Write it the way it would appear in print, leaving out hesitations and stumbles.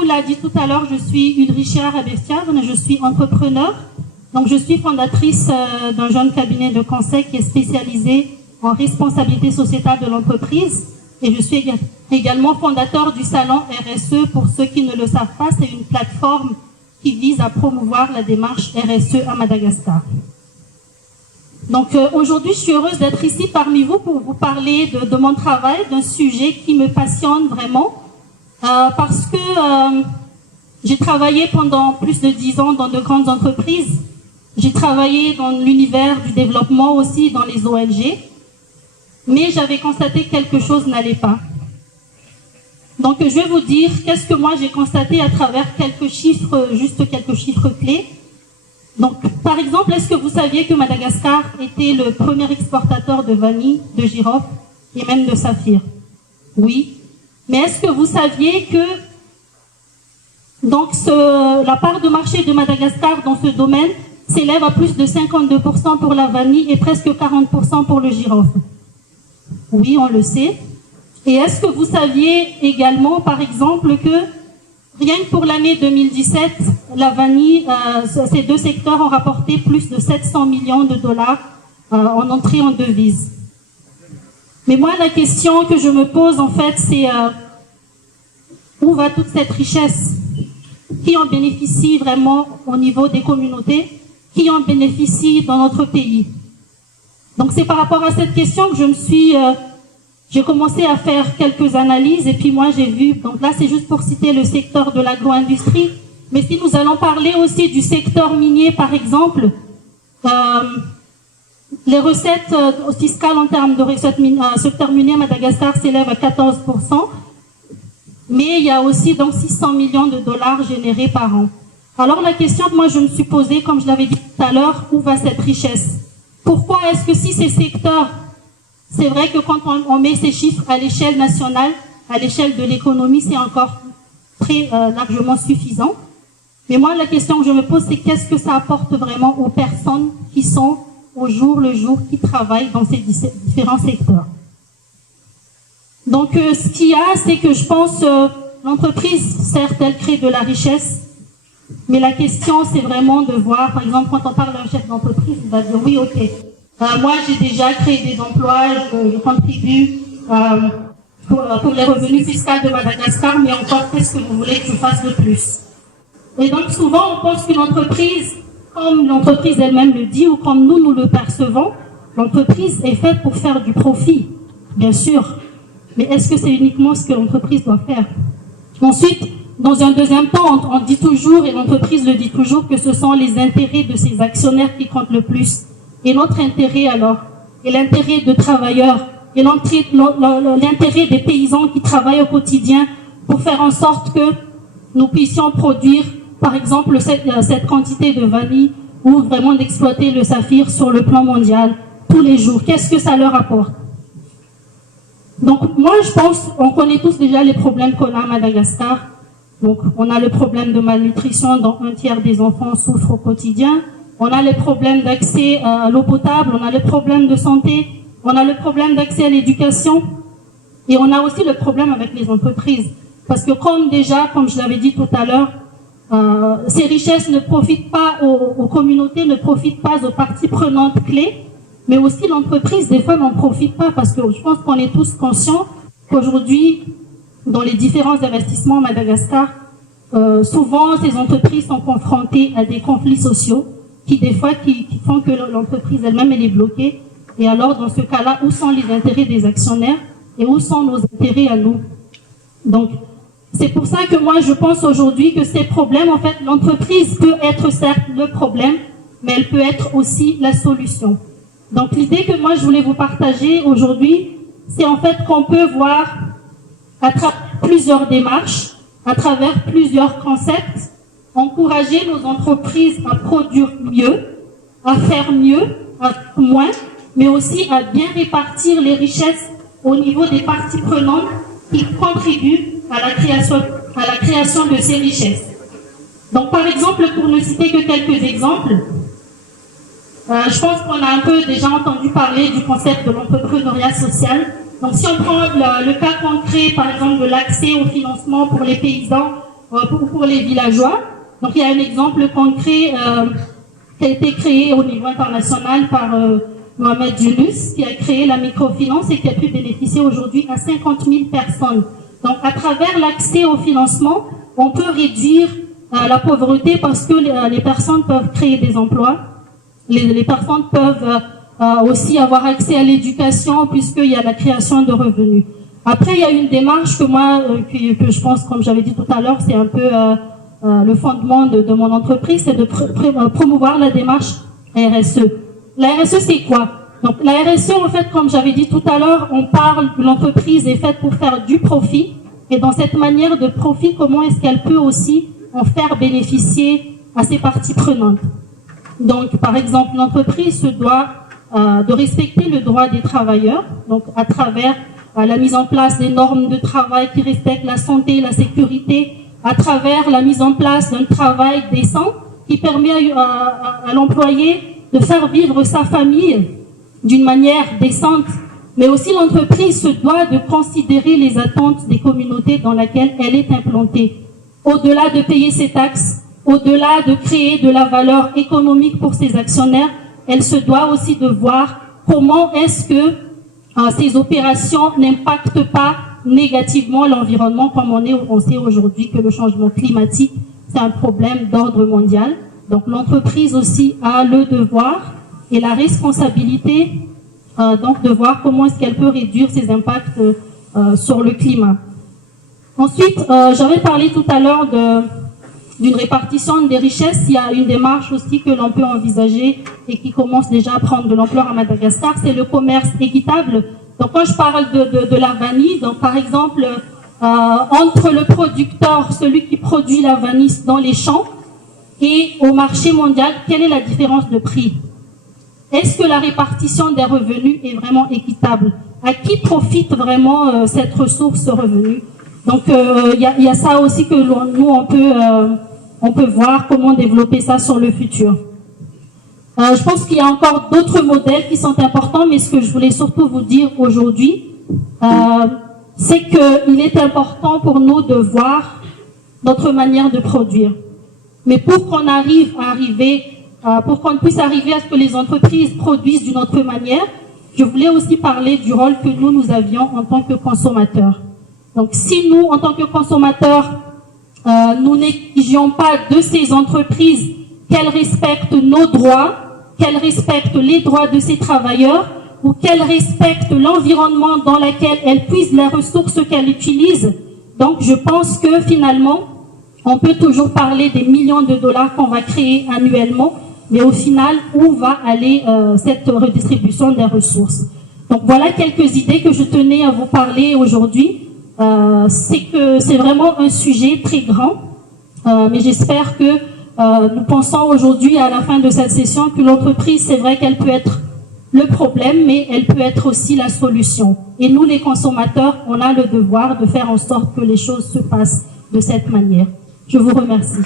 vous l'a dit tout à l'heure, je suis Ulricha Rabestiarn, je suis entrepreneur. Donc, je suis fondatrice d'un jeune cabinet de conseil qui est spécialisé en responsabilité sociétale de l'entreprise. Et je suis également fondateur du salon RSE. Pour ceux qui ne le savent pas, c'est une plateforme qui vise à promouvoir la démarche RSE à Madagascar. Donc aujourd'hui, je suis heureuse d'être ici parmi vous pour vous parler de mon travail, d'un sujet qui me passionne vraiment, parce que j'ai travaillé pendant plus de 10 ans dans de grandes entreprises. J'ai travaillé dans l'univers du développement aussi, dans les ONG, mais j'avais constaté que quelque chose n'allait pas. Donc je vais vous dire qu'est-ce que moi j'ai constaté à travers quelques chiffres, juste quelques chiffres clés. Donc, par exemple, est-ce que vous saviez que Madagascar était le premier exportateur de vanille, de girofle et même de saphir? Oui. Mais est-ce que vous saviez que donc, la part de marché de Madagascar dans ce domaine s'élève à plus de 52% pour la vanille et presque 40% pour le girofle? Oui, on le sait. Et est-ce que vous saviez également, par exemple, que rien que pour l'année 2017, la vanille, ces deux secteurs ont rapporté plus de 700 millions de dollars en entrée en devises. Mais moi, la question que je me pose, en fait, c'est où va toute cette richesse? Qui en bénéficie vraiment au niveau des communautés? Qui en bénéficie dans notre pays? Donc, c'est par rapport à cette question que j'ai commencé à faire quelques analyses et puis moi j'ai vu, donc là c'est juste pour citer le secteur de l'agro-industrie, mais si nous allons parler aussi du secteur minier par exemple, les recettes fiscales en termes de recettes secteur minier à Madagascar s'élèvent à 14%, mais il y a aussi donc 600 millions de dollars générés par an. Alors la question que moi je me suis posée, comme je l'avais dit tout à l'heure, où va cette richesse? Pourquoi est-ce que si ces secteurs, c'est vrai que quand on met ces chiffres à l'échelle nationale, à l'échelle de l'économie, c'est encore très largement suffisant. Mais moi, la question que je me pose, c'est qu'est-ce que ça apporte vraiment aux personnes qui sont au jour le jour, qui travaillent dans ces différents secteurs. Donc, ce qu'il y a, c'est que je pense, l'entreprise, certes, elle crée de la richesse, mais la question, c'est vraiment de voir, par exemple, quand on parle d'un chef d'entreprise, il va dire, oui, ok, moi, j'ai déjà créé des emplois, je contribue pour les revenus fiscaux de Madagascar, mais encore, qu'est-ce que vous voulez que je fasse de plus? Et donc, souvent, on pense qu'une entreprise, comme l'entreprise elle-même le dit, ou comme nous le percevons, l'entreprise est faite pour faire du profit, bien sûr. Mais est-ce que c'est uniquement ce que l'entreprise doit faire? Ensuite, dans un deuxième temps, on dit toujours, et l'entreprise le dit toujours, que ce sont les intérêts de ses actionnaires qui comptent le plus. Et notre intérêt alors, et l'intérêt de travailleurs, et l'intérêt des paysans qui travaillent au quotidien pour faire en sorte que nous puissions produire, par exemple, cette quantité de vanille ou vraiment d'exploiter le saphir sur le plan mondial tous les jours. Qu'est-ce que ça leur apporte? Donc moi je pense, on connaît tous déjà les problèmes qu'on a à Madagascar. Donc on a le problème de malnutrition dont 1/3 des enfants souffrent au quotidien. On a les problèmes d'accès à l'eau potable, on a les problèmes de santé, on a le problème d'accès à l'éducation et on a aussi le problème avec les entreprises. Parce que comme je l'avais dit tout à l'heure, ces richesses ne profitent pas aux communautés, ne profitent pas aux parties prenantes clés, mais aussi l'entreprise, des fois, n'en profite pas parce que je pense qu'on est tous conscients qu'aujourd'hui, dans les différents investissements à Madagascar, souvent ces entreprises sont confrontées à des conflits sociaux qui font que l'entreprise elle-même elle est bloquée. Et alors, dans ce cas-là, où sont les intérêts des actionnaires et où sont nos intérêts à nous? Donc, c'est pour ça que moi, je pense aujourd'hui que ces problèmes, en fait, l'entreprise peut être certes le problème, mais elle peut être aussi la solution. Donc, l'idée que moi, je voulais vous partager aujourd'hui, c'est en fait qu'on peut voir à travers plusieurs démarches, à travers plusieurs concepts, encourager nos entreprises à produire mieux, à faire mieux, à faire moins, mais aussi à bien répartir les richesses au niveau des parties prenantes qui contribuent à la création de ces richesses. Donc, par exemple, pour ne citer que quelques exemples, je pense qu'on a un peu déjà entendu parler du concept de l'entrepreneuriat social. Donc, si on prend le cas concret, par exemple, de l'accès au financement pour les paysans pour les villageois. Donc il y a un exemple concret qui a été créé au niveau international par Mohamed Yunus, qui a créé la microfinance et qui a pu bénéficier aujourd'hui à 50 000 personnes. Donc à travers l'accès au financement, on peut réduire la pauvreté parce que les personnes peuvent créer des emplois, les personnes peuvent aussi avoir accès à l'éducation puisqu'il y a la création de revenus. Après, il y a une démarche que moi, que je pense, comme j'avais dit tout à l'heure, c'est un peu le fondement de mon entreprise, c'est de promouvoir la démarche RSE. La RSE, c'est quoi? Donc la RSE, en fait, comme j'avais dit tout à l'heure, on parle que l'entreprise est faite pour faire du profit. Et dans cette manière de profit, comment est-ce qu'elle peut aussi en faire bénéficier à ses parties prenantes? Donc, par exemple, l'entreprise se doit de respecter le droit des travailleurs, donc à travers la mise en place des normes de travail qui respectent la santé, la sécurité, à travers la mise en place d'un travail décent qui permet à l'employé de faire vivre sa famille d'une manière décente. Mais aussi l'entreprise se doit de considérer les attentes des communautés dans lesquelles elle est implantée. Au-delà de payer ses taxes, au-delà de créer de la valeur économique pour ses actionnaires, elle se doit aussi de voir comment est-ce que ces opérations n'impactent pas négativement l'environnement, comme on sait aujourd'hui que le changement climatique, c'est un problème d'ordre mondial. Donc l'entreprise aussi a le devoir et la responsabilité donc de voir comment est-ce qu'elle peut réduire ses impacts sur le climat. Ensuite, j'avais parlé tout à l'heure d'une répartition des richesses. Il y a une démarche aussi que l'on peut envisager et qui commence déjà à prendre de l'ampleur à Madagascar, c'est le commerce équitable. Donc quand je parle de la vanille, donc par exemple, entre le producteur, celui qui produit la vanille dans les champs, et au marché mondial, quelle est la différence de prix? Est-ce que la répartition des revenus est vraiment équitable? À qui profite vraiment cette ressource revenue? Donc il y a ça aussi que nous on peut voir comment développer ça sur le futur. Je pense qu'il y a encore d'autres modèles qui sont importants, mais ce que je voulais surtout vous dire aujourd'hui, c'est qu'il est important pour nous de voir notre manière de produire. Mais pour qu'on pour qu'on puisse arriver à ce que les entreprises produisent d'une autre manière, je voulais aussi parler du rôle que nous avions en tant que consommateurs. Donc si nous, en tant que consommateurs, nous n'exigeons pas de ces entreprises qu'elles respectent nos droits, qu'elles respectent les droits de ces travailleurs, ou qu'elles respectent l'environnement dans lequel elles puisent les ressources qu'elles utilisent, donc je pense que finalement, on peut toujours parler des millions de dollars qu'on va créer annuellement, mais au final, où va aller cette redistribution des ressources? Donc voilà quelques idées que je tenais à vous parler aujourd'hui. C'est que c'est vraiment un sujet très grand, mais j'espère que nous pensons aujourd'hui, à la fin de cette session, que l'entreprise, c'est vrai qu'elle peut être le problème, mais elle peut être aussi la solution. Et nous, les consommateurs, on a le devoir de faire en sorte que les choses se passent de cette manière. Je vous remercie.